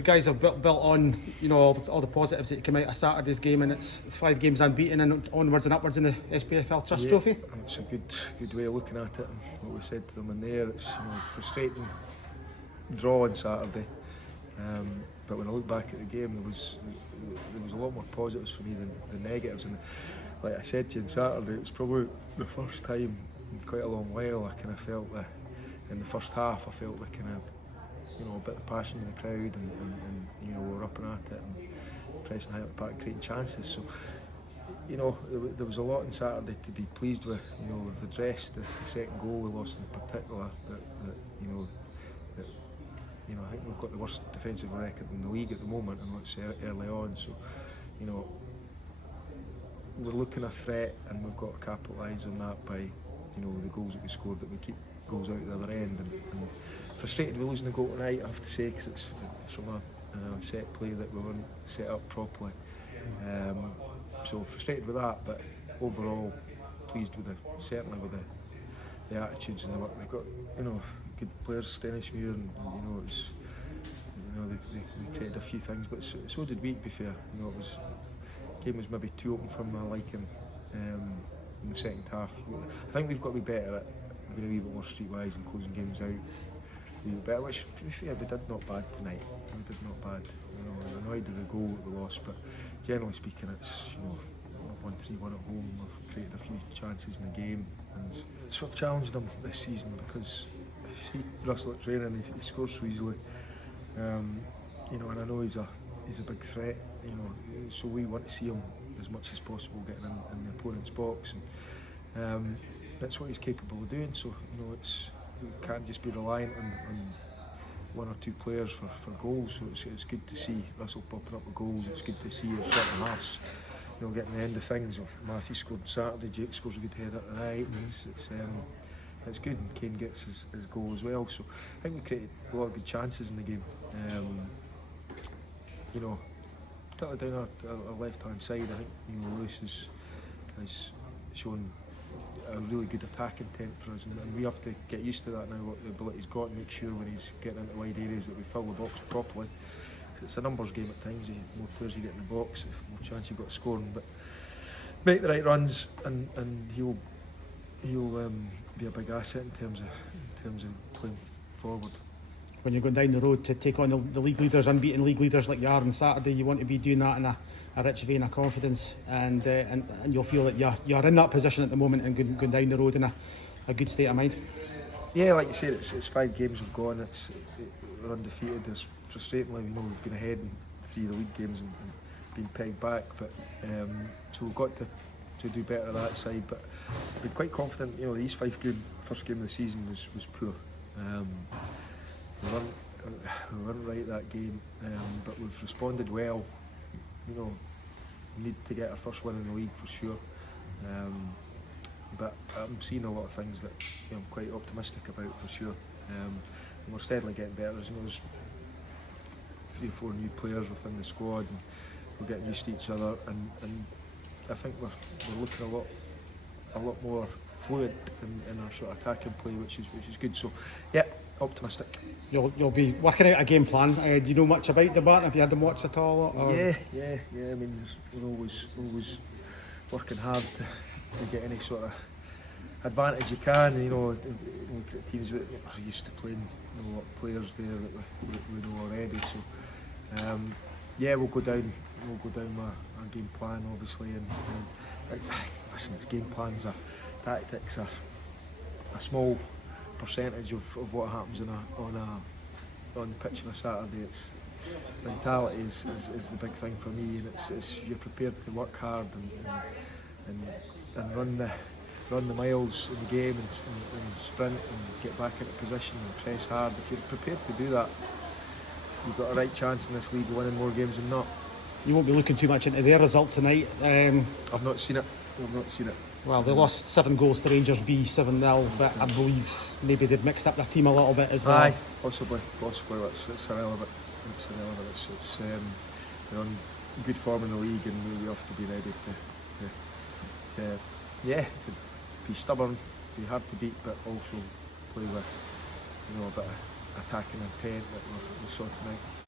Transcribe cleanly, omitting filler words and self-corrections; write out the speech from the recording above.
the guys have built on, all the positives that came out of Saturday's game, and it's 5 games unbeaten and onwards and upwards in the SPFL Trust Trophy. It's a good way of looking at it, and what we said to them in there, it's frustrating draw on Saturday, but when I look back at the game, there was a lot more positives for me than negatives, and like I said to you on Saturday, it was probably the first time in quite a long while I kind of felt that in the first half I felt the kind of a bit of passion in the crowd, and we were up and at it and pressing out the park, creating chances. So there was a lot on Saturday to be pleased with. We've addressed the second goal we lost in particular. I think we've got the worst defensive record in the league at the moment, and let's say early on. So we're looking a threat, and we've got to capitalise on that by the goals that we scored, that we keep goals out the other end. And frustrated with losing the goal tonight, I have to say, because it's from a set play that we weren't set up properly. So frustrated with that, but overall pleased with certainly with the attitudes and the work. They've got good players, Stenhousemuir, and they created a few things, but so did we, to be fair. Game was maybe too open for my liking in the second half. I think we've got to be better at being a wee bit more streetwise and closing games out a wee bit better, which, to be fair, we did not bad tonight. We did not bad. I was annoyed with the goal that we lost, but generally speaking, it's 1-3-1 at home. We've created a few chances in the game, and so I've challenged him this season because I see Russell at training, he scores so easily, and I know he's a big threat, so we want to see him as much as possible getting in the opponent's box, and that's what he's capable of doing. So we can't just be reliant on one or two players for goals. So it's good to see Russell popping up with goals. It's good to see our second halves getting the end of things. Matthew scored on Saturday, Jake scores a good header tonight. It's good, and Kane gets his goal as well. So I think we created a lot of good chances in the game. Particularly down our left-hand side, I think Lewis has shown a really good attack intent for us, and we have to get used to that now, what the ability he's got, and make sure when he's getting into wide areas that we fill the box properly. It's a numbers game at times. The more players you get in the box, the more chance you've got of scoring. But make the right runs, and he'll be a big asset in terms of playing forward. When you're going down the road to take on the league leaders, unbeaten league leaders like you are on Saturday, you want to be doing that in a rich vein of confidence, and you'll feel that you're in that position at the moment and going down the road in a good state of mind. Yeah, like you said, it's 5 games we've gone. We're undefeated. It's frustratingly, we've been ahead in 3 of the league games and been pegged back, but so we've got to do better on that side. But I've been quite confident. The East Fife game, first game of the season, was poor. We weren't right that game, but we've responded well. We need to get our first win in the league for sure. But I'm seeing a lot of things that I'm quite optimistic about for sure. And we're steadily getting better. There's 3 or 4 new players within the squad, and we're getting used to each other. And I think we're looking a lot more fluid in our sort of attacking play, which is good. So yeah, optimistic. You'll be working out a game plan. Do you know much about the Barton? Have you had them watched at all? Or? Yeah. I mean, we're always working hard to get any sort of advantage you can. Teams that are used to playing a lot of players there that we know already. So we'll go down our game plan, obviously, and listen, it's game plans, tactics are a small percentage of what happens on the pitch on a Saturday. It's mentality is the big thing for me, and it's you're prepared to work hard and run the miles in the game and sprint and get back into position and press hard. If you're prepared to do that, you've got a right chance in this league of winning more games than not. You won't be looking too much into their result tonight. I've not seen it. Well, they lost 7 goals to Rangers B, 7-0, but I believe maybe they've mixed up their team a little bit as well. Aye, possibly. It's irrelevant. They're on good form in the league, and we have to be ready to be stubborn, be hard to beat, but also play with a bit of attacking intent that we saw tonight.